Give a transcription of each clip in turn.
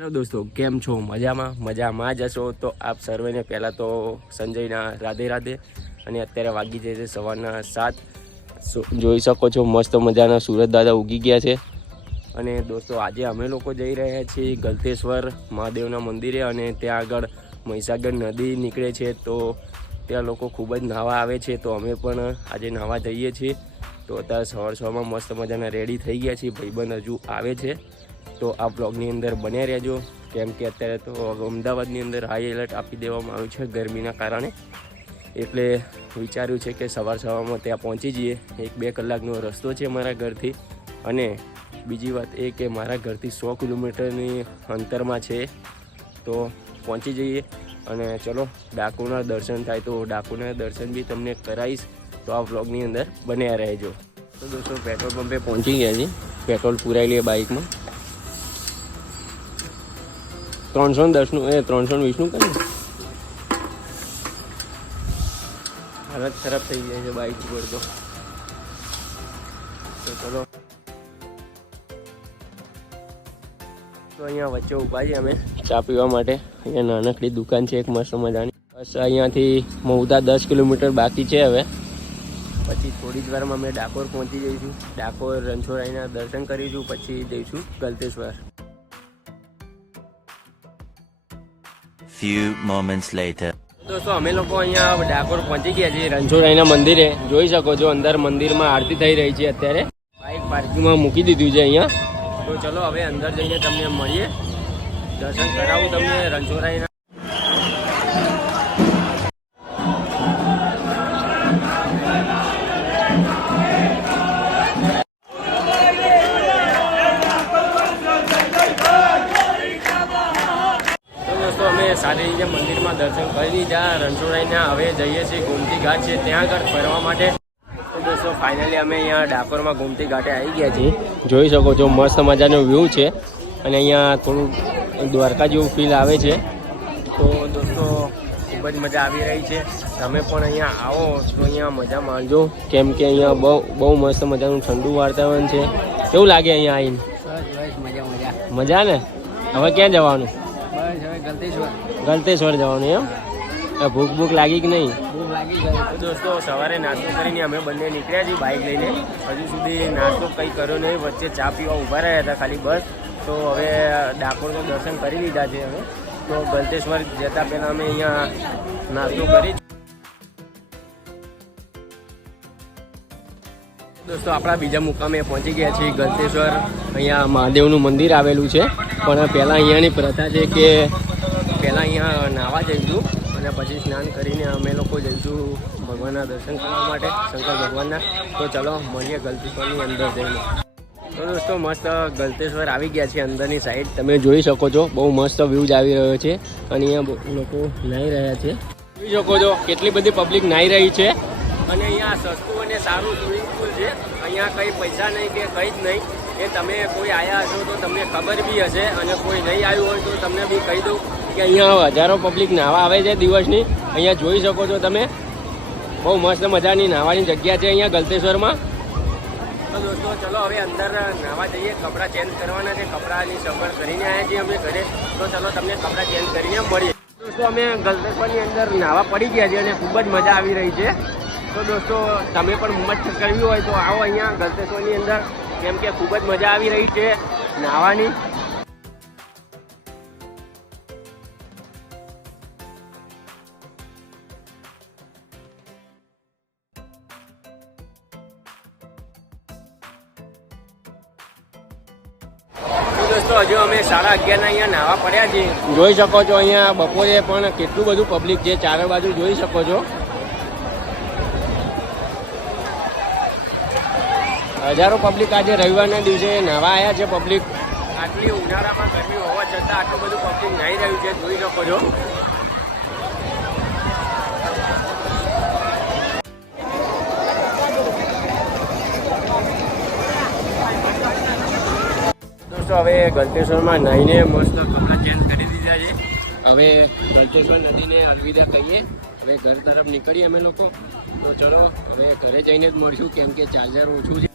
Hello દોસ્તો, કેમ છો? મજામાં જ હશો તો આપ સર્વેને પહેલાં તો સંજયના રાધે રાધે. અને અત્યારે વાગી જાય છે સવારના 7. જોઈ શકો છો મસ્ત મજાના સુરત દાદા ઉગી ગયા છે. અને દોસ્તો આજે અમે લોકો જઈ રહ્યા છીએ ગલતેશ્વર મહાદેવના મંદિરે, અને ત્યાં આગળ મહીસાગર નદી નીકળે છે તો ત્યાં લોકો ખૂબ જ નાહવા આવે છે. તો અમે પણ આજે નાહવા જઈએ છીએ. તો અત્યારે સવારમાં મસ્ત મજાના રેડી થઈ ગયા છીએ. ભાઈબંધ હજુ આવે છે તો આ બ્લોગની અંદર બન્યા રહેજો, કેમ કે અત્યારે તો અમદાવાદની અંદર હાઈ એલર્ટ આપી દેવામાં આવ્યું છે ગરમીના કારણે. એટલે વિચાર્યું છે કે સવારમાં ત્યાં પહોંચી જઈએ. 1-2 કલાકનો રસ્તો છે મારા ઘરથી, અને બીજી વાત એ કે મારા ઘરથી 100 કિલોમીટરની અંતરમાં છે. તો પહોંચી જઈએ અને ચલો ડાકોરના દર્શન થાય તો ડાકોરના દર્શન બી તમને કરાવીશ. તો આ બ્લોગની અંદર બન્યા રહેજો. તો દોસ્તો પેટ્રોલ પંપે પહોંચી ગયા છીએ. પેટ્રોલ પુરાઈ લઈએ બાઇકમાં. 310નું 320નું કરી હાલત ખરાબ થઈ જાય છે બાઇક ઉપર. તો ચલો તો અહીંયા વચ્ચે ઊભા છીએ અમે ચા પીવા માટે. અહીંયા નાનકડી દુકાન છે એક મસ્ત મજાની. બસ અહીંયાથી મહુધા 10 કિલોમીટર બાકી છે. હવે પછી થોડી જ વારમાં અમે ડાકોર પહોંચી જઈશું. ડાકોર રણછોડરાયના દર્શન કરીશું, પછી જઈશું ગલતેશ્વર. Few moments later. દોસ્તો અમે લોકો અહીંયા ડાકોર પહોંચી ગયા છીએ રણછોડરાયના મંદિરે. જોઈ શકો છો અંદર મંદિરમાં આરતી થઈ રહી છે. અત્યારે બાઇક પાર્કિંગમાં મૂકી દીધું છે અહીંયા. તો ચલો હવે અંદર જઈને તમને મળીએ, દર્શન કરાવું તમને રણછોડરાયના. સારી રીતે મંદિરમાં દર્શન કરી લીધા રણછોડરાયના. હવે જઈએ છીએ ગોમતી ઘાટ છે ત્યાં આગળ ફરવા માટે. તો દોસ્તો ફાઇનલી અમે અહીંયા ડાકોરમાં ગોમતી ઘાટે આવી ગયા છીએ. જોઈ શકો છો મસ્ત મજાનો વ્યૂ છે, અને અહીંયા થોડું દ્વારકા જેવું ફીલ આવે છે. તો દોસ્તો ખૂબ જ મજા આવી રહી છે. તમે પણ અહીંયા આવો તો અહીંયા મજા માણજો, કેમ કે અહીંયા બહુ મસ્ત મજાનું ઠંડુ વાતાવરણ છે. કેવું લાગે અહીંયા આવીને? મજા ને. હવે ક્યાં જવાનું? ગલતેશ્વર જવાનું એમ? ભૂખ લાગી કે નહીં? ભૂખ લાગી ગઈ. તો દોસ્તો સવારે નાસ્તો કરીને અમે બંને નીકળ્યા છીએ બાઇક લઈને. હજુ સુધી નાસ્તો કંઈ કર્યો નહીં. વચ્ચે ચા પીવા ઊભા રહ્યા હતા ખાલી બસ. તો હવે ડાકોર તો દર્શન કરી લીધા છે. હવે તો ગલતેશ્વર જતાં પહેલાં અમે અહીંયા નાસ્તો કરી. દોસ્તો આપણા બીજા મુકામે પહોંચી ગયા છીએ ગલતેશ્વર. અહીંયા મહાદેવનું મંદિર આવેલું છે, પણ પહેલાં અહીંયાની પ્રથા છે કે પહેલાં અહીંયા નાહવા જઈશું અને પછી સ્નાન કરીને અમે લોકો જઈશું ભગવાનના દર્શન કરવા માટે, શંકર ભગવાનના. તો ચલો મળીએ ગલતેશ્વરની અંદર જઈને. તો દોસ્તો મસ્ત ગલતેશ્વર આવી ગયા છે અંદરની સાઈડ. તમે જોઈ શકો છો બહુ મસ્ત વ્યૂઝ આવી રહ્યો છે, અને અહીંયા લોકો નાહી રહ્યા છે. જોઈ શકો છો કેટલી બધી પબ્લિક નાહી રહી છે. અને અહીંયા સસ્તું અને સારું સ્વિમિંગ પુલ છે. અહીંયા કંઈ પૈસા નહીં કે કંઈ જ નહીં. એ તમે કોઈ આવ્યા હશો તો તમને ખબર બી હશે, અને કોઈ નહીં આવ્યું હોય તો તમને બી કહી દઉં કે અહીંયા હજારો પબ્લિક નાહવા આવે છે દિવસની. અહીંયા જોઈ શકો છો તમે બહુ મસ્ત મજાની નાહવાની જગ્યા છે અહીંયા ગલતેશ્વરમાં. તો દોસ્તો ચલો હવે અંદર નાહવા જઈએ. કપડાં ચેન્જ કરવાના છે. કપડાની સગવડ કરીને આવ્યા છીએ અમે ઘરે. તો ચલો તમને કપડાં ચેન્જ કરીને મળીએ. દોસ્તો અમે ગલતેશ્વરની અંદર નાહવા પડી ગયા છીએ અને ખૂબ જ મજા આવી રહી છે. તો દોસ્તો તમે પણ મોજ કરવી હોય તો આવો અહીંયા ગલતેશ્વરની અંદર, કેમ કે ખૂબ જ મજા આવી રહી છે નાહવાની. દોસ્તો હજુ અમે 11:30 અહીંયા નાહવા પડ્યા છીએ. જોઈ શકો છો અહીંયા બપોરે પણ કેટલું બધું પબ્લિક છે ચારે બાજુ. જોઈ શકો છો હજારો પબ્લિક આજે રવિવારના દિવસે નાહવા આવ્યા છે. પબ્લિક આટલી ઉનાળામાં ગરમી હોવા છતાં આટલું બધું પબ્લિક નાહી રહ્યું છે. જોઈ શકો છો. દોસ્તો હવે ગલતેશ્વરમાં નાહીને મસ્ત કપડાં ચેન્જ કરી દીધા છે. હવે ગલતેશ્વર નદીને અલવિદા કહીએ. હવે ઘર તરફ નીકળીએ અમે લોકો. તો ચલો હવે ઘરે જઈને જ મળશું, કેમ કે ચાર્જર ઓછું છે.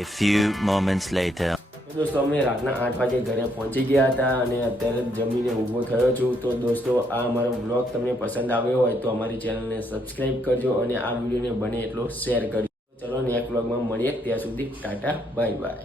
A few moments later. તો દોસ્તો અમે રાતના 8 વાગે ઘરે પહોંચી ગયા હતા અને અત્યારે જમીને ઊભો થયો છું. તો દોસ્તો આ અમારો બ્લોગ તમને પસંદ આવ્યો હોય તો અમારી ચેનલને સબસ્ક્રાઈબ કરજો અને આ વિડીયોને બને એટલો શેર કરજો. ચલો નેક્સ્ટ બ્લોગમાં મળીએ, ત્યાં સુધી ટાટા બાય બાય.